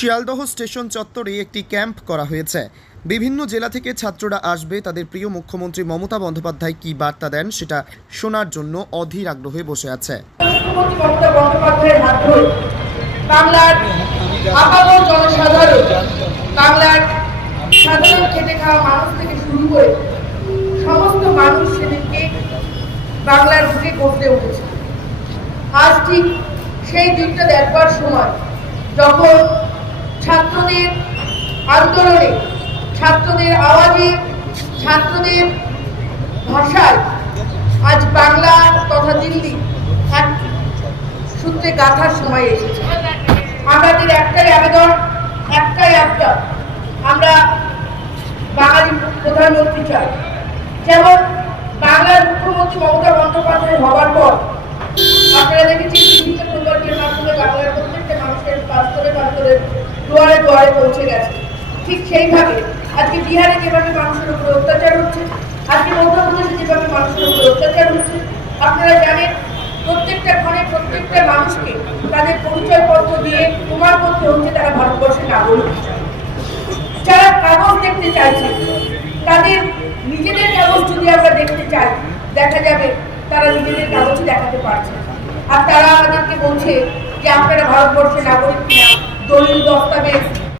Sealdah station চত্বরে একটি camp করা হয়েছে। বিভিন্ন জেলা থেকে ছাত্ররা আসবে। তাদের প্রিয় মুখ্যমন্ত্রী মমতা বন্দ্যোপাধ্যায় কি বার্তা দেন সেটা শোনার জন্য অধীর আগ্রহে বসে আছে। মুখ্যমন্ত্রী মমতা বন্দ্যোপাধ্যায়ের হাত ধরে বাংলার আপামর জনসাধারণ, বাংলার সাধারণ খেটে খাওয়া মানুষ থেকে শুরু করে সমস্ত মানুষ সেদিনকে বাংলার বুকে গড়তে উঠেছে। আজ ঠিক সেই দিনটা দেখবার সময়, যখন ছাত্রদের আন্দোলনে, ছাত্রদের আওয়াজে, ছাত্রদের ভাষায় আজ বাংলা তথা দিল্লি এক সূত্রে গাঁথার সময় এসেছে। আমাদের একটাই আবেদন, একটাই আবদার, আমরা বাঙালি প্রধানমন্ত্রী চাই। যেমন বাংলার মুখ্যমন্ত্রী মমতা বন্দ্যোপাধ্যায় হওয়ার পর আপনারা দেখেছেন বিভিন্ন প্রকল্পের মাধ্যমে বাংলার প্রত্যেকটা মানুষের বাস্তবে বাস্তবে দুয়ারে দুয়ারে পৌঁছে গেছে। ঠিক সেইভাবে আজকে বিহারে যেভাবে মানুষের উপর অত্যাচার হচ্ছে, আজকে মধ্যপ্রদেশে যেভাবে মানুষের উপর অত্যাচার হচ্ছে, আপনারা জানেন প্রত্যেকটা ঘরে প্রত্যেকটা মানুষকে তাদের পরিচয়পত্র দিয়ে প্রমাণ করতে হচ্ছে তারা ভারতবর্ষের নাগরিক। যারা কাগজ দেখতে চাইছে, তাদের নিজেদের কাগজ যদি আমরা দেখতে চাই, দেখা যাবে তারা নিজেদের কাগজই দেখাতে পারছে। আর তারা আমাদেরকে বলছে যে আপনারা ভারতবর্ষের নাগরিক কিনা, দলিল দস্তাবেজ